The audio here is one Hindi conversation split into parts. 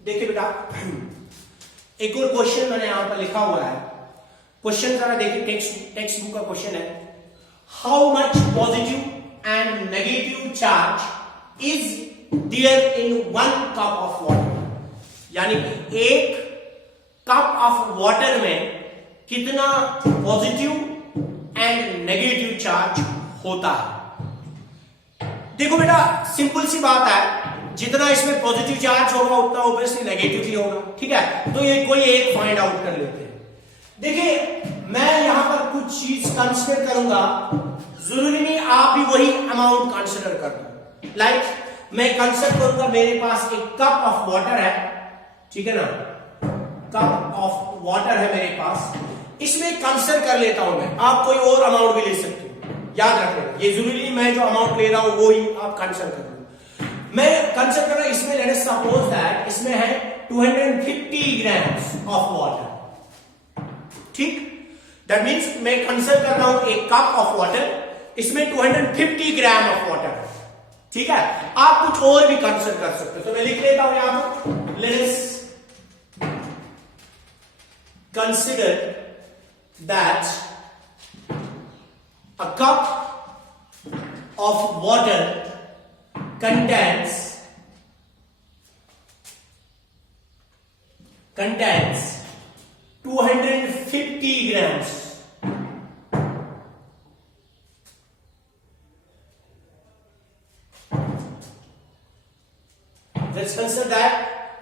देखिए बेटा, एक और क्वेश्चन मैंने यहां पर लिखा हुआ है। क्वेश्चन जरा देखिए, टेक्स्ट बुक का क्वेश्चन है, how much positive and negative charge is there in 1 cup of water. यानी कि एक कप ऑफ वाटर में कितना पॉजिटिव एंड नेगेटिव चार्ज होता है। देखो बेटा, सिंपल सी बात है, जितना इसमें पॉजिटिव चार्ज होगा उतना ऑब्वियसली नेगेटिव ही होगा। ठीक है, तो ये कोई एक फाइंड आउट कर लेते हैं। देखिए, मैं यहां पर कुछ चीज कंसिडर करूंगा, जरूरी नहीं आप भी वही अमाउंट कंसिडर कर दो। लाइक मैं कंसिडर करूंगा, मेरे पास एक कप ऑफ वाटर है, ठीक है ना, कप ऑफ वाटर है मेरे पास, इसमें कंसिडर कर लेता हूं मैं। आप कोई और अमाउंट भी ले सकते हो, याद रखना, ये जरूरी नहीं मैं जो अमाउंट ले रहा हूं वो ही आप कंसिडर कर लो। मैं कंसिडर कर रहा हूं, इसमें लेट अस सपोज दैट इसमें है 250 ग्राम्स ऑफ वाटर। ठीक, दैट मींस मैं कंसिडर कर रहा हूं एक कप ऑफ वाटर, इसमें 250 ग्राम ऑफ वाटर है। ठीक है, आप कुछ और भी कंसिडर कर सकते हो, तो मैं लिख लेता हूं यहां पर, let us consider that a cup of water contains 250 grams let's consider that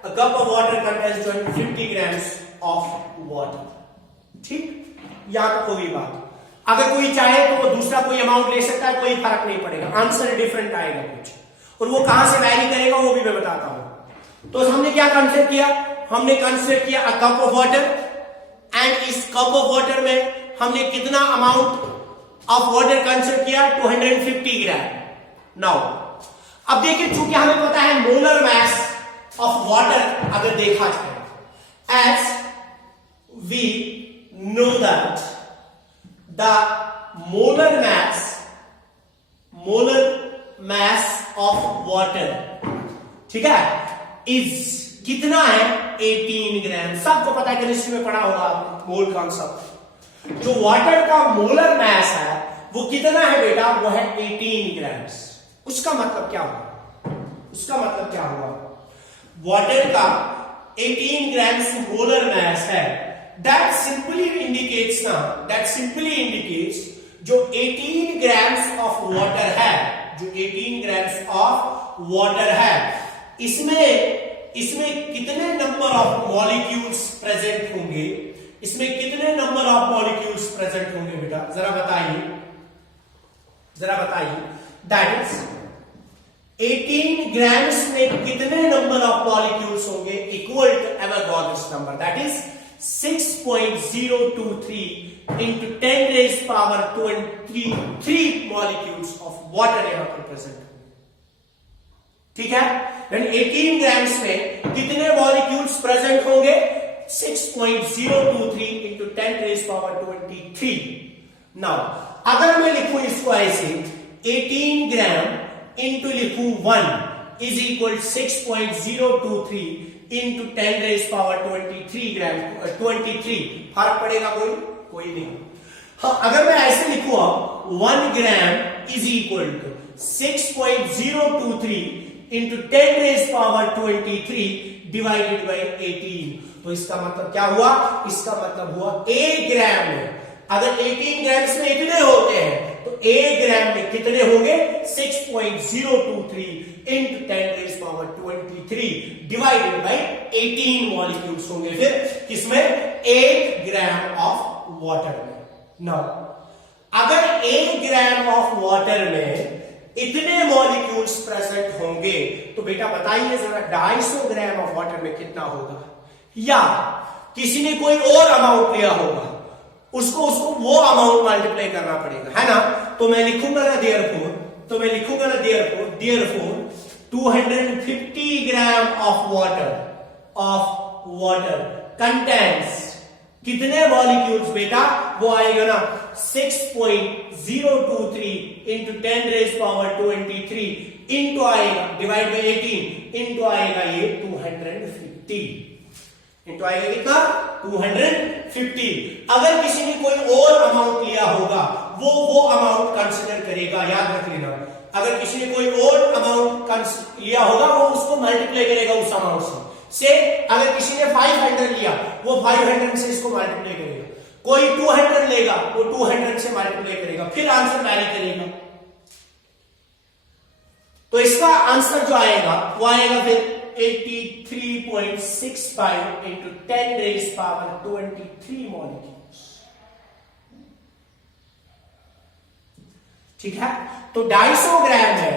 a cup of water contains 250 grams of water. ठीक, यहां तक होगी बात। अगर कोई चाहे तो वो दूसरा कोई अमाउंट ले सकता है, कोई फर्क नहीं पड़ेगा, आंसर डिफरेंट आएगा कुछ, और वो कहां से वैरी करेगा वो भी मैं बताता हूं। तो हमने क्या कंसिडर किया, हमने कंसिडर किया a cup of water, and इस कप ऑफ वाटर में हमने कितना अमाउंट ऑफ वाटर कंसिडर किया, 250 ग्राम। नाउ अब देखिए, चूंकि हमें पता है मोलर मैस ऑफ वाटर अगर देखा जाए, as we know that the molar mass of water, ठीक है, is कितना है, 18 ग्राम। सबको पता है, केमिस्ट्री में पढ़ा होगा आपने मोल कॉन्सेप्ट। जो वाटर का मोलर मैस है वो कितना है बेटा, वो है 18 ग्राम। उसका मतलब क्या हुआ, उसका मतलब क्या हुआ, वाटर का 18 grams molar mass है, that simply indicates ना, that simply indicates जो 18 grams of water है, जो 18 grams of water है, इसमें कितने नंबर ऑफ मॉलिक्यूल्स प्रेजेंट होंगे, इसमें कितने नंबर ऑफ मॉलिक्यूल्स प्रेजेंट होंगे बेटा, जरा बताइए, जरा बताइए। दैट इज 18 ग्राम्स में कितने नंबर ऑफ मॉलिक्यूल्स होंगे, equal to Avogadro's number, that is 6.023 into 10 raised power 23 molecules of water यहां पर प्रेजेंट होंगे। ठीक है, 18 ग्राम्स में कितने मॉलिक्यूल्स प्रेजेंट होंगे, 6.023 into 10 raised power 23। नाउ अगर मैं लिखूं इसको ऐसे, 18 ग्राम इंटू लिखू 1 is equal 6.023 into 10 raise power 23 gram, 23, फर्क पड़ेगा कोई नहीं। हाँ, अगर मैं ऐसे लिखू 1 gram is equal to 6.023 into 10 raise power 23 divided by 18, तो इसका मतलब क्या हुआ, इसका मतलब हुआ 1 ग्राम में, अगर 18 ग्राम्स में इतने होते हैं तो 1 ग्राम में कितने होंगे, 6.023 into 10 raise power 23 divided by 18 molecules होंगे फिर किसमें, 1 ग्राम ऑफ वाटर में। नाउ अगर 1 ग्राम ऑफ वाटर में इतने मॉलिक्यूल्स प्रेजेंट होंगे तो बेटा बताइए जरा 250 ग्राम ऑफ वाटर में कितना होगा, या किसी ने कोई और अमाउंट लिया होगा, उसको वो अमाउंट मल्टीप्लाई करना पड़ेगा, है ना। तो मैं लिखूंगा ना देयरफॉर, तो मैं लिखूंगा ना therefore 250 gram of water contains कितने मॉलिक्यूल्स बेटा, वो आएगा ना 6.023 इंटू 10⁻23 इंटू आएगा डिवाइड बाई 18 इंटू आएगा ये 250 इंटू आएगा कितना 250। अगर किसी ने कोई और अमाउंट लिया होगा वो अमाउंट कंसिडर करेगा, याद रख लेना। अगर किसी ने कोई और अमाउंट लिया होगा वो उसको मल्टीप्लाई करेगा उस अमाउंट से अगर किसी ने 500 लिया वो 500 से इसको मल्टीप्लाई करेगा, कोई 200 लेगा वो 200 से मल्टीप्लाई करेगा, फिर आंसर वैरी करेगा। तो इसका आंसर जो आएगा वो आएगा फिर 83.65 इंटू 10⁻23 मॉलिक्यूल्स। ठीक है, तो 250 ग्राम है,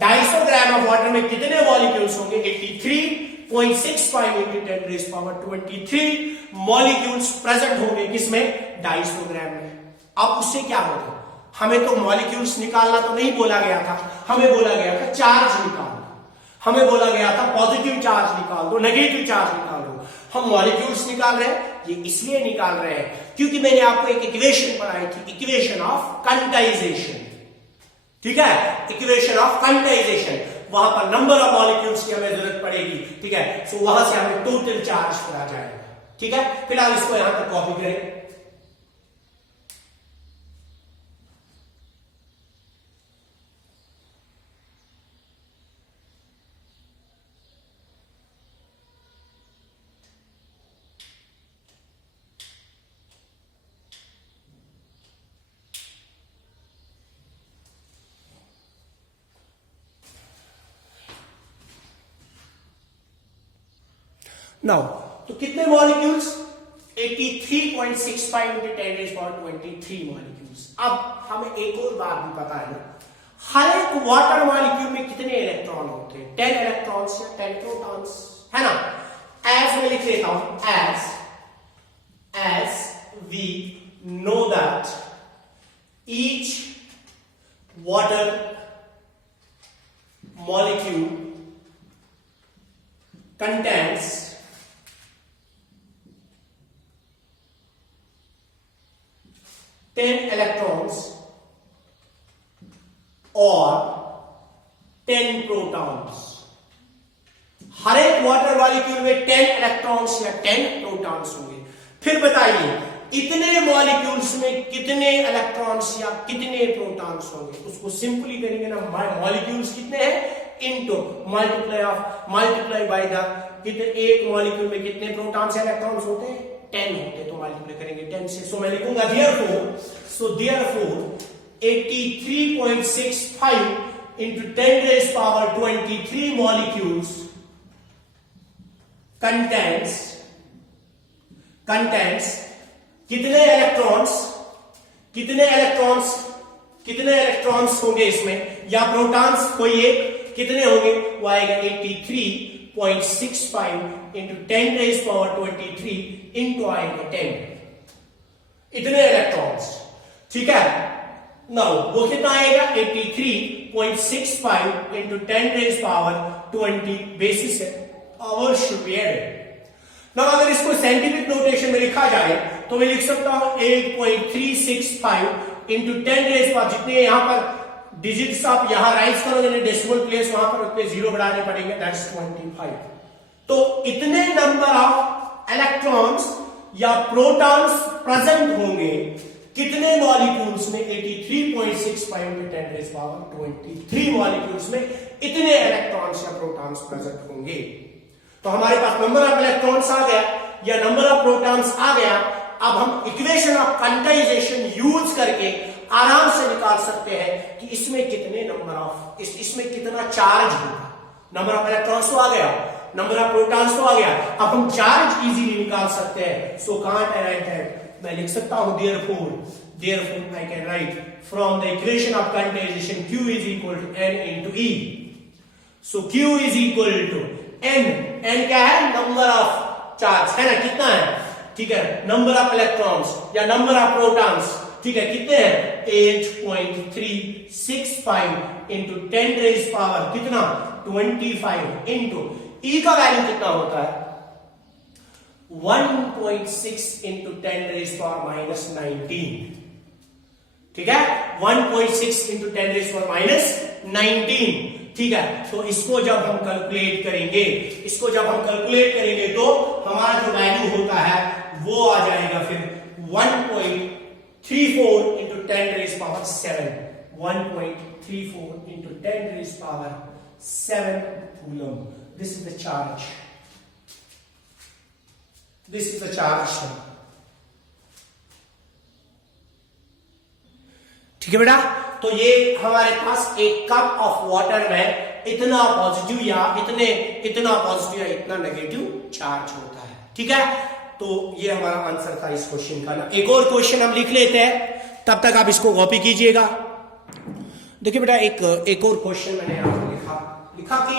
250 ग्राम ऑफ वाटर में कितने मॉलिक्यूल्स होंगे? 83.65 इंटू 10⁻23 मॉलिक्यूल्स प्रेजेंट होंगे किसमें? 250 ग्राम में। अब उससे क्या होगा? हमें तो मॉलिक्यूल्स निकालना तो नहीं बोला गया था, हमें बोला गया था चार्ज निकालना। हमें बोला गया था पॉजिटिव चार्ज निकाल दो, नेगेटिव चार्ज निकाल दो। हम मॉलिक्यूल्स निकाल रहे हैं, ये इसलिए निकाल रहे हैं क्योंकि मैंने आपको एक इक्वेशन पढ़ाई थी, इक्वेशन ऑफ क्वांटाइजेशन। ठीक है, इक्वेशन ऑफ क्वांटाइजेशन, वहां पर नंबर ऑफ मॉलिक्यूल्स की हमें जरूरत पड़ेगी। ठीक है, सो वहां से हमें टोटल चार्ज पता जाएगा। ठीक है, फिलहाल इसको यहां पर कॉपी करें। नाउ तो कितने मॉलिक्यूल्स? 83.65 into 10⁻23 molecules. अब हमें एक और बात भी पता है ना, हर एक वाटर मॉलिक्यूल में कितने इलेक्ट्रॉन होते हैं? 10 इलेक्ट्रॉन्स या 10 प्रोटॉन्स, है ना। एज मैं लिख लेता हूं, as we know that each water molecule contains 10 electrons और 10 protons। हर एक वाटर मॉलिक्यूल में 10 इलेक्ट्रॉन्स या 10 प्रोटॉन्स होंगे। फिर बताइए इतने मॉलिक्यूल्स में कितने इलेक्ट्रॉन्स या कितने प्रोटॉन्स होंगे? उसको सिंपली करेंगे ना, मॉलिक्यूल्स कितने हैं इनटू मल्टीप्लाई बाय द कितने, एक मॉलिक्यूल में कितने प्रोटॉन्स या इलेक्ट्रॉन्स होते हैं? 10 होते हैं, तो मल्टीप्लाई करेंगे 10 से। सो मैं लिखूंगा देयरफॉर 83.65 इंटू 10⁻23 मॉलिक्यूल्स कंटेंट्स कितने इलेक्ट्रॉन्स होंगे इसमें, या प्रोटॉन्स कोई एक, कितने होंगे? वो आएगा 83.65 इंटू 10⁻23 इंटू आएगा 10, इतने इलेक्ट्रॉन्स। ठीक है, नाउ वो कितना आएगा? 83.65 इंटू 10⁻20 बेसिस है, our should be added. Now अगर इसको साइंटिफिक नोटेशन में लिखा जाए तो मैं लिख सकता हूं 8.365 इंटू 10⁻, जितने यहां पर डिजिट्स आप यहां राइज करोगे डेसिमल प्लेस, वहां पर उतने जीरो बढ़ाने पड़ेंगे, दैट्स 25। तो इतने नंबर ऑफ इलेक्ट्रॉन्स या प्रोटॉन्स प्रेजेंट होंगे कितने मॉलिक्यूल्स में? 83.65 इंटू 10⁻23 मॉलिक्यूल्स में इतने इलेक्ट्रॉन्स या प्रोटॉन्स प्रेजेंट होंगे। तो हमारे पास नंबर ऑफ इलेक्ट्रॉन्स आ गया या नंबर ऑफ प्रोटॉन्स आ गया। अब हम इक्वेशन ऑफ क्वांटाइजेशन यूज करके आराम से निकाल सकते हैं कि इसमें कितने नंबर ऑफ इसमें कितना चार्ज होगा। नंबर ऑफ इलेक्ट्रॉन्स तो आ गया, नंबर ऑफ प्रोटॉन्स तो आ गया, अब हम चार्ज इजीली निकाल सकते हैं। So can't I write that, मैं लिख सकता हूं therefore I can write from the equation of quantization Q is equal to N into E। So Q is equal to N क्या है? नंबर ऑफ चार्ज, है ना, कितना है? ठीक है, नंबर ऑफ इलेक्ट्रॉन्स या नंबर ऑफ प्रोटॉन्स, ठीक है, कितने हैं? 8.365 इंटू 10⁻, कितना? 25 इंटू E का वैल्यू कितना होता है? 1.6 इंटू 10⁻⁻19। ठीक है, 1.6 इंटू 10⁻⁻19। ठीक है, तो इसको जब हम कैलकुलेट करेंगे तो हमारा जो वैल्यू होता है वो आ जाएगा फिर 1.34 into 10⁻7, 1.34 into 10⁻7 coulomb. This is the charge, ठीक है बेटा। तो ये हमारे पास एक कप ऑफ वाटर में इतना पॉजिटिव या इतना नेगेटिव चार्ज होता है। ठीक है, तो ये हमारा आंसर था इस क्वेश्चन का ना। एक और क्वेश्चन हम लिख लेते हैं, तब तक आप इसको कॉपी कीजिएगा। देखिए बेटा, एक और क्वेश्चन मैंने यहां पर लिखा कि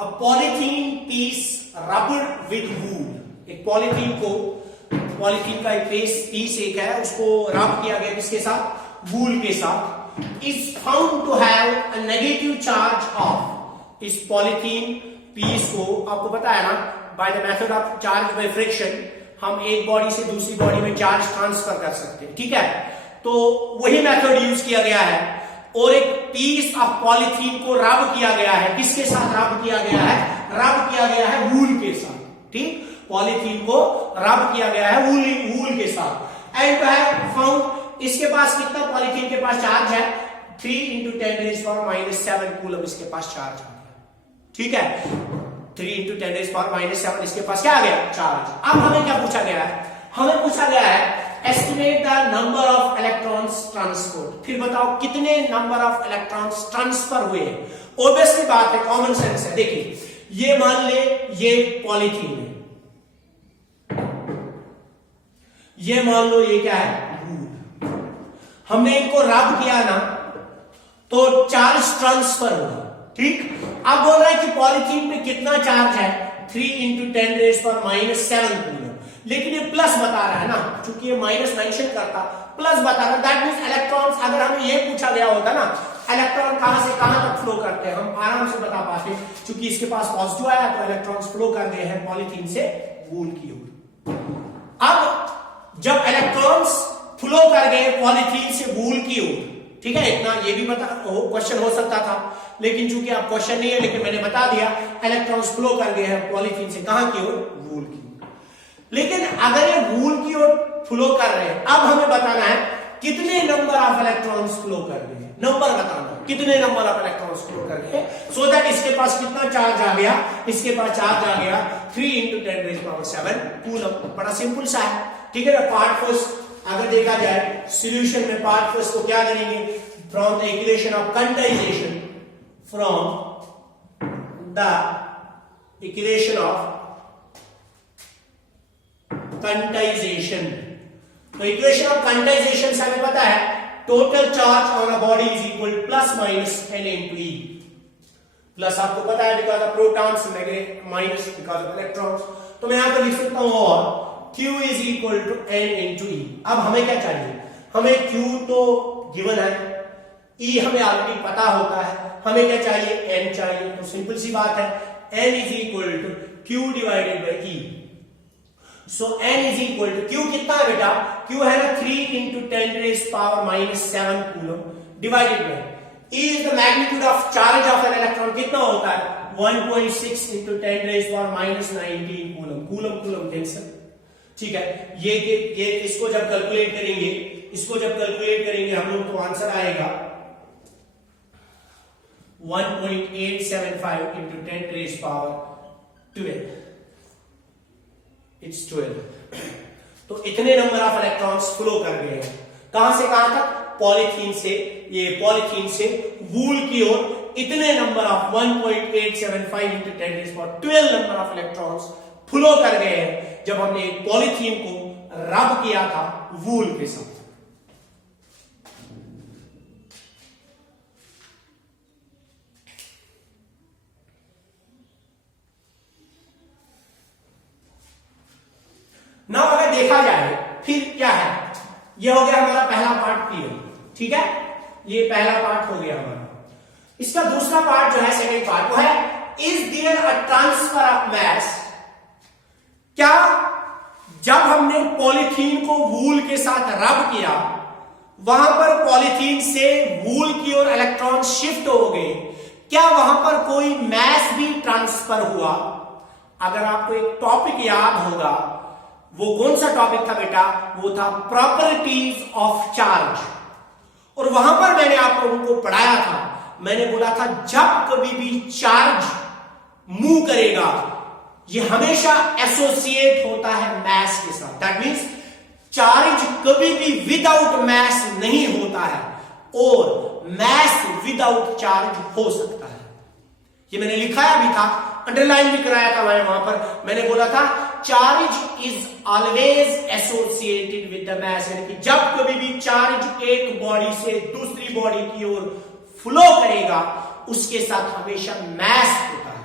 अ पॉलीथीन पीस रब्ड विद वूल। एक पॉलीथीन का एक पीस एक है, उसको रब किया गया किसके साथ, वूल के साथ। Is found to have a negative charge of. इस पॉलीथीन पीस को, आपको पता है ना, by the method of charge by friction हम एक बॉडी से दूसरी बॉडी में चार्ज ट्रांसफर कर सकते हैं। ठीक है, तो वही मेथड यूज किया गया है। और एक पीस ऑफ पॉलीथीन को रब किया गया है, किसके साथ रब किया गया है, वूल के साथ। ठीक, पॉलीथीन को रब किया गया है वूल के साथ। एंड टू हैव फाउंड, इसके पास कितना पॉलीथीन के पास चार्ज है, 3 इंटू 10⁻⁻7 कूलम इसके पास चार्ज आ गया। ठीक है, 3 इंटू 10⁻⁻7 इसके पास क्या आ गया, चार्ज। अब हमें क्या पूछा गया है, estimate the number of electrons transport. फिर बताओ कितने नंबर ऑफ इलेक्ट्रॉन्स ट्रांसफर हुए। ऑब्वियसली बात है, कॉमन सेंस है। देखिए, ये मान ले ये पॉलीथीन है, ये मान लो ये क्या है, हमने इनको रब किया ना तो चार्ज ट्रांसफर होगा। ठीक, अब बोल रहा है कि पॉलीथीन पे कितना चार्ज है, 3 इंटू 10⁻⁻7 कूलम। लेकिन ये प्लस बता रहा है ना, चूंकि ये माइनस मेंशन करता, प्लस बता रहा है। दैट मींस इलेक्ट्रॉन्स, अगर हमें ये पूछा गया होता ना इलेक्ट्रॉन कहां से कहां तक फ्लो करते हैं, हम आराम से बता पाते। चूंकि इसके पास पॉजिटिव आया तो इलेक्ट्रॉन्स फ्लो कर गए हैं पॉलीथीन से वूल की ओर। अब जब इलेक्ट्रॉन्स फ्लो कर गए पॉलीथीन से वूल की ओर, ठीक है, इतना ये भी बता क्वेश्चन हो सकता था, लेकिन चूंकि आप क्वेश्चन नहीं है, लेकिन मैंने बता दिया इलेक्ट्रॉन्स फ्लो कर गए हैं पॉलीथीन से कहां की ओर, वूल की ओर। लेकिन अगर ये वूल की ओर फ्लो कर रहे हैं, अब हमें बताना है कितने नंबर ऑफ इलेक्ट्रॉन्स फ्लो कर रहे हैं, नंबर बताना कितने नंबर ऑफ इलेक्ट्रॉन्स फ्लो कर रहे हैं, सो दैट इसके पास कितना चार्ज आ गया, इसके पास चार्ज आ गया 3 इंटू 10⁻7 कूलम। बड़ा सिंपल सा है। ठीक है ना। पार्ट फर्स्ट अगर देखा जाए सॉल्यूशन में, पार्ट फर्स्ट को क्या करेंगे, from the equation of quantization, तो इक्वेशन ऑफ क्वांटाइजेशन से हमें पता है total charge on a body is equal plus minus n into e. Plus आपको पता है because of protons, minus because of electrons. तो मैं यहां पर लिख सकता हूं और Q is equal to n into e. अब हमें क्या चाहिए, हमें Q तो गिवन है, E हमें ऑलरेडी पता होता है, हमें क्या चाहिए, n चाहिए। तो सिंपल सी बात है, n is equal to Q divided by E। So n is equal to, Q कितना है बेटा, Q है ना 3 into 10⁻⁻7 coulomb divided by E is the magnitude of charge of an electron. कितना होता है 1.6 इंटू 10⁻⁻19 कूलम। Coulomb cancel. ठीक है, ये इसको जब कैलकुलेट करेंगे हम लोग, तो आंसर आएगा 1.875 इंटू 10⁻12। इट्स 12। तो इतने नंबर ऑफ इलेक्ट्रॉन्स फ्लो कर गए हैं, कहां से कहां तक, पॉलीथीन से वूल की ओर। इतने number of 1.875 into 10⁻12 number of electrons flow कर गए हैं जब हमने एक पॉलीथीन को रब किया था वूल के साथ। ना अगर देखा जाए फिर क्या है, ये हो गया हमारा पहला पार्ट क्लियर। ठीक है, ये पहला पार्ट हो गया हमारा। इसका दूसरा पार्ट जो है, सेकेंड पार्ट, वो है is there a transfer of mass. क्या जब हमने पॉलीथीन को वूल के साथ रब किया, वहां पर पॉलीथीन से वूल की ओर इलेक्ट्रॉन शिफ्ट हो गए, क्या वहां पर कोई मैस भी ट्रांसफर हुआ? अगर आपको एक टॉपिक याद होगा, वो कौन सा टॉपिक था बेटा? वो था प्रॉपर्टीज ऑफ चार्ज। और वहां पर मैंने आप लोगों को पढ़ाया था, मैंने बोला था जब कभी भी चार्ज मूव करेगा ये हमेशा एसोसिएट होता है मैस के साथ। दैट मीन्स चार्ज कभी भी विदाउट मैस नहीं होता है और मैस विदाउट चार्ज हो सकता है। ये मैंने लिखाया भी था, अंडरलाइन भी कराया था वहां पर। मैंने बोला था charge is always associated with the mass, यानी कि जब कभी भी चार्ज एक बॉडी से दूसरी बॉडी की ओर फ्लो करेगा उसके साथ हमेशा मैस होता है।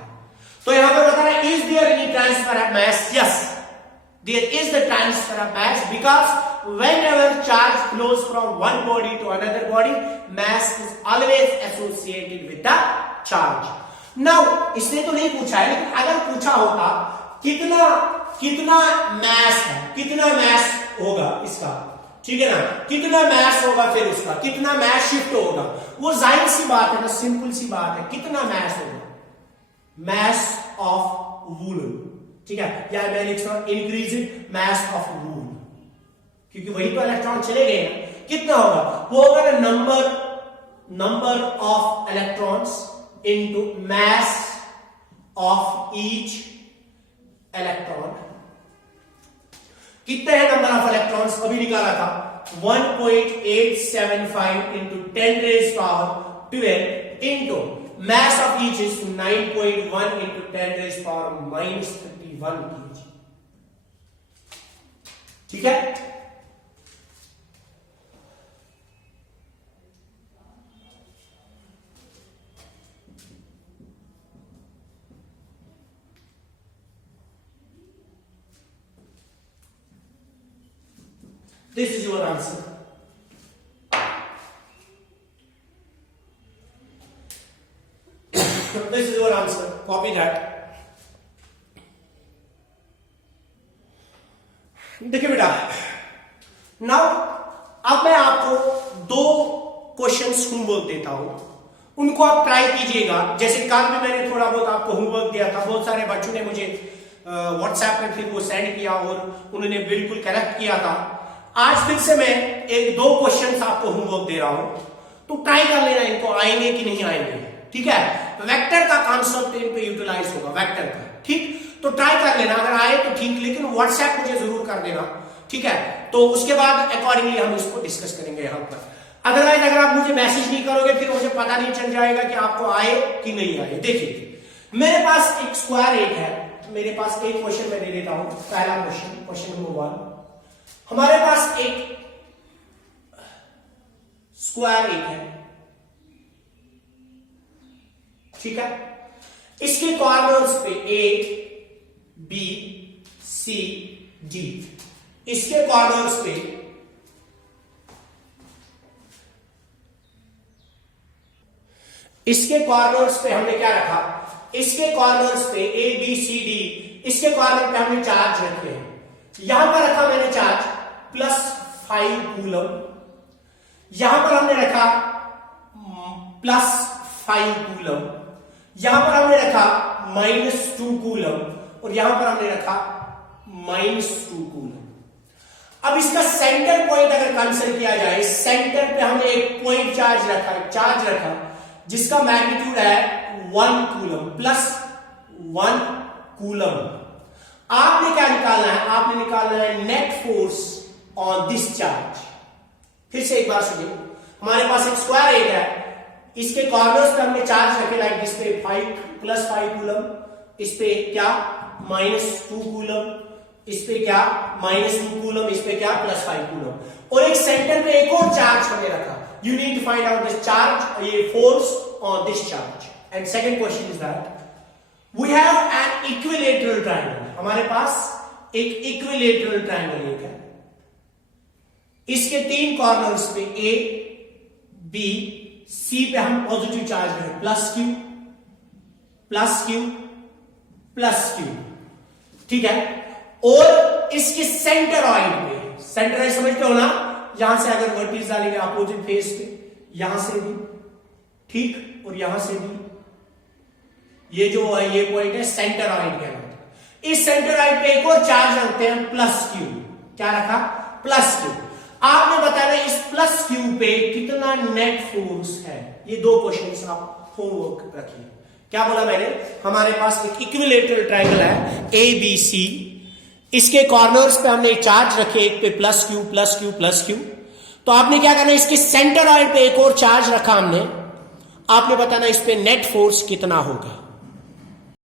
तो यहां पर बता रहा है is there any transfer of mass? Yes, there is the transfer of mass because whenever charge flows from one body to another body, mass is always associated with the charge. Now इसने तो नहीं पूछा है, लेकिन अगर पूछा होता कितना मैस है, कितना मैस होगा इसका, ठीक है ना, कितना मैस होगा फिर उसका, कितना मैस शिफ्ट होगा, वो जाहिर सी बात है ना, सिंपल सी बात है, कितना मैस होगा? मैस ऑफ वूलन, ठीक है, या मैं लिख रहा हूं इंक्रीजिंग मैस ऑफ वूल, क्योंकि वही तो इलेक्ट्रॉन चले गए हैं। कितना होगा? वो होगा number of electrons into mass of each electron. कितने हैं नंबर ऑफ इलेक्ट्रॉन्स? अभी निकाला था 1.875 into 10 raise power 12 into mass of each is 9.1 into 10 raised power minus 31 kg. ठीक है? This is your answer. This is your answer. Copy that. देखिए बेटा, नाउ अब मैं आपको दो क्वेश्चंस होमवर्क देता हूं, उनको आप ट्राई कीजिएगा। जैसे कल में मैंने थोड़ा बहुत आपको होमवर्क दिया था, बहुत सारे बच्चों ने मुझे व्हाट्सएप में फिर वो सेंड किया और उन्होंने बिल्कुल करेक्ट किया था। आज फिर से मैं एक दो क्वेश्चंस आपको होमवर्क दे रहा हूं, तो ट्राई कर लेना इनको आएंगे कि नहीं आएंगे, ठीक है? वेक्टर का कॉन्सेप्ट इन पे यूटिलाइज होगा, वेक्टर का, ठीक? तो ट्राई कर लेना, अगर आए तो ठीक, लेकिन व्हाट्सएप मुझे जरूर कर देना, ठीक है? तो उसके बाद अकॉर्डिंगली हम इसको डिस्कस करेंगे यहां पर। अदरवाइज अगर आप मुझे मैसेज नहीं करोगे फिर मुझे पता नहीं चल जाएगा कि आपको आए कि नहीं आए। देखिए मेरे पास एक स्क्वायर एक है, मेरे पास एक क्वेश्चन मैं दे देता हूं। पहला क्वेश्चन नंबर 1, हमारे पास एक स्क्वायर एक है, ठीक है? इसके कॉर्नर्स पे A, B, C, D, इसके कॉर्नर्स पे हमने क्या रखा? इसके कॉर्नर्स पे A, B, C, D, इसके कॉर्नर पे हमने चार्ज रखे हैं। यहां पर रखा मैंने चार्ज +5 कूलम, यहां पर हमने रखा +5 कूलम, यहां पर हमने रखा -2 कूलम और यहां पर हमने रखा -2 कूलम। अब इसका सेंटर पॉइंट अगर कंसिडर किया जाए, सेंटर पे हमने एक पॉइंट चार्ज रखा जिसका मैग्नीट्यूड है 1 कूलम +1 कूलम। आपने क्या निकालना है? आपने निकालना है net force on this charge. फिर से एक बार सुनिए, हमारे पास एक स्क्वायर एक है, इसके कॉर्नर्स पे हमने चार्ज रखे लाइक जिस पे +5 कूलम, इस पे क्या -2 कूलम, इस पे क्या -2 कूलम, इस पे क्या +5 कूलम, और एक सेंटर पे एक और चार्ज हमने रखा। You need to find out this charge, ये force on this charge. And second question is that we have an equilateral triangle. हमारे पास एक इक्विलेटरल ट्रायंगल एक है, इसके 3 कॉर्नर्स पे A, B, C पे हम पॉजिटिव चार्ज रखें +Q, ठीक है? और इसके सेंटर पॉइंट पे, सेंटर समझते हो ना, यहां से अगर वर्टिस डालेंगे अपोजिट फेस पे, यहां से भी ठीक और यहां से भी, ये जो है ये पॉइंट है सेंटरॉइड कहलाता है। इस सेंटरॉइड पे एक और चार्ज रखते हैं प्लस क्यू। क्या रखा? Plus Q. आपने बताया इस प्लस क्यू पे कितना नेट फोर्स है। ये दो क्वेश्चन आप होमवर्क रखिए। क्या बोला मैंने? हमारे पास एक इक्विलेटरल ट्रायंगल है ए बी सी, इसके कॉर्नर्स पे हमने चार्ज रखे, एक पे plus Q plus Q plus Q. तो आपने क्या करना है, इसके सेंटरॉइड पे एक और चार्ज रखा हमने, आपने बताना इस पे नेट फोर्स कितना होगा।